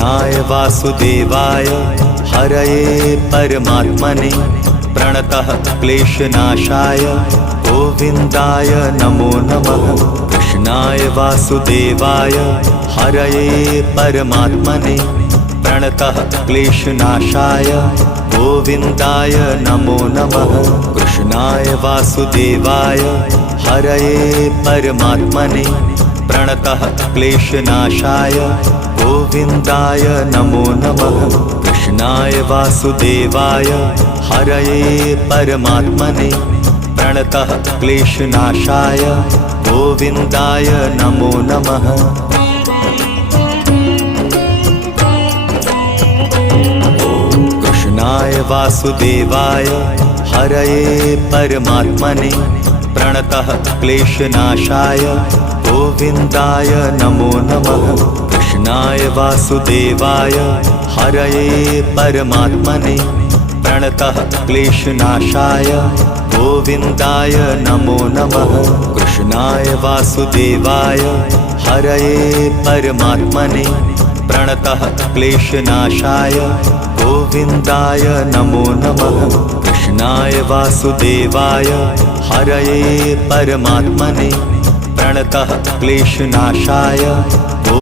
कृष्णाय वासुदेवाय हरये परमात्मने प्रणतः क्लेशनाशाय गोविन्दाय नमो नमः। कृष्णाय वासुदेवाय हरये परमात्मने प्रणतः क्लेशनाशाय गोविन्दाय नमो नमः। कृष्णाय वासुदेवाय हरये परमात्मने प्रणतः क्लेशनाशाय गोविन्दाय नमो नमः। कृष्णाय वासुदेवाय हरये परमात्मने प्रणतः क्लेशनाशाय गोविन्दाय नमो नमः। कृष्णाय वासुदेवाय हरये परमात्मने प्रणतः क्लेशनाशाय गोविन्दाय नमो नमः। कृष्णाय वासुदेवाय हरये परमात्मने प्रणतः क्लेशनाशाय गोविन्दाय नमो नमः। कृष्णाय वासुदेवाय हरये परमात्मने प्रणतः क्लेशनाशाय गोविन्दाय नमो नमः। कृष्णाय वासुदेवाय हरये परमात्मने प्रणतः क्लेशनाशाय